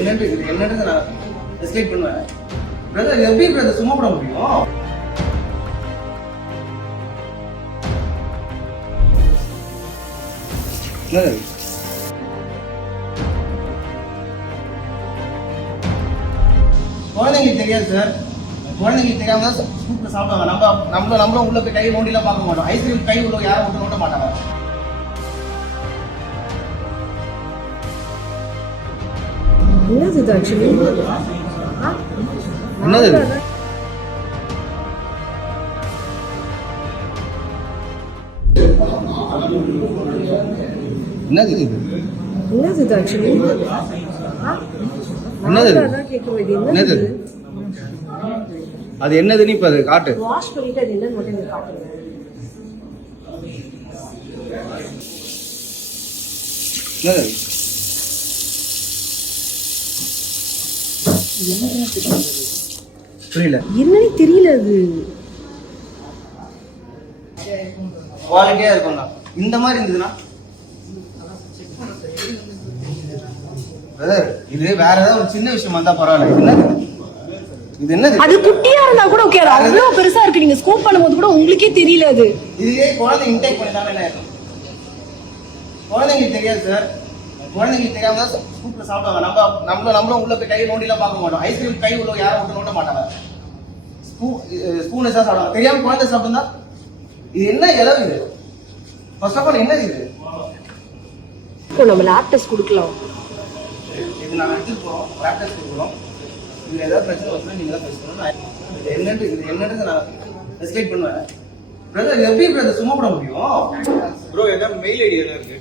என்னன்னு நான் எஸ்கேப் பண்ணுவேன். பிரதர் எப்படி பிரதர் சும்மா போட முடியும்? குழந்தைங்களுக்கு தெரியாது சார். குழந்தைங்களுக்கு தெரியாம தான் ஸ்கூல்ல சாப்பிடுவாங்க. நம்மளும் உள்ள போய் கை நோண்டிலாம் பார்க்க மாட்டோம். ஐஸ்கிரீம் கை உள்ள யாரும் விட்டு நோட்ட மாட்டாங்க. என்னது இது ஆக்சுவலி? என்னது இது? என்னது இது? என்னது இது ஆக்சுவலி? என்னது இது? அதான் கேட்க வேண்டியது. என்னது இது? அது என்னதுன்னு இப்ப அது காட்டு. வாஷ் பண்ணிட்டு அது என்னன்னு மட்டும் எனக்கு காட்டுங்க. என்னது? புரியல. என்னன்னு தெரியல. அது குவாலிட்டியா இருக்கும்ண்ணா. இந்த மாதிரி இருந்ததுன்னா இது வேற ஏதாவது ஒரு சின்ன விஷயம் வந்தா பரவாயில்ல. என்னது இது? என்னது? அது குட்டியா இருந்தா கூட ஓகே. அவ்வளவு பெருசா இருக்கு. நீங்க ஸ்கூப் பண்ணும்போது கூட உங்களுக்கே தெரியல. அது இதுவே குழந்தை இன்டேக் பண்ணிட்டாங்க என்ன இருக்கும்? குழந்தைங்களுக்கு தெரியாது சார். குழந்தைங்களுக்கு தெரியாம தான் ஸ்கூப்ல சாப்பிடுவாங்க. நம்மளும் உள்ள போய் கை நோண்டிலாம் பார்க்க மாட்டோம். ஐஸ்கிரீம் கை உள்ள யாரும் விட்டு நோட்ட மாட்டாங்க. ஸ்பூன் வச்சா சாப்பிடுவாங்க. தெரியாம குழந்தை சாப்பிடுந்தா இது என்ன இளவு இது? ஃபர்ஸ்ட் ஆஃப் ஆல் என்னது இது? இப்போ நம்ம லேப் டெஸ்ட் கொடுக்கலாம். இது நாங்கள் எடுத்துட்டு போறோம். லேப் டெஸ்ட் கொடுக்குறோம். இதுல ஏதாவது பிரச்சனை வச்சுன்னா நீங்க தான் பேசணும். என்னன்னு நான் எஸ்கேப் பண்ணுவேன். பிரதர் எப்படி பிரதர் சும்மா போட முடியும்? ப்ரோ என்ன மெயில் ஐடி எல்லாம் இருக்கு?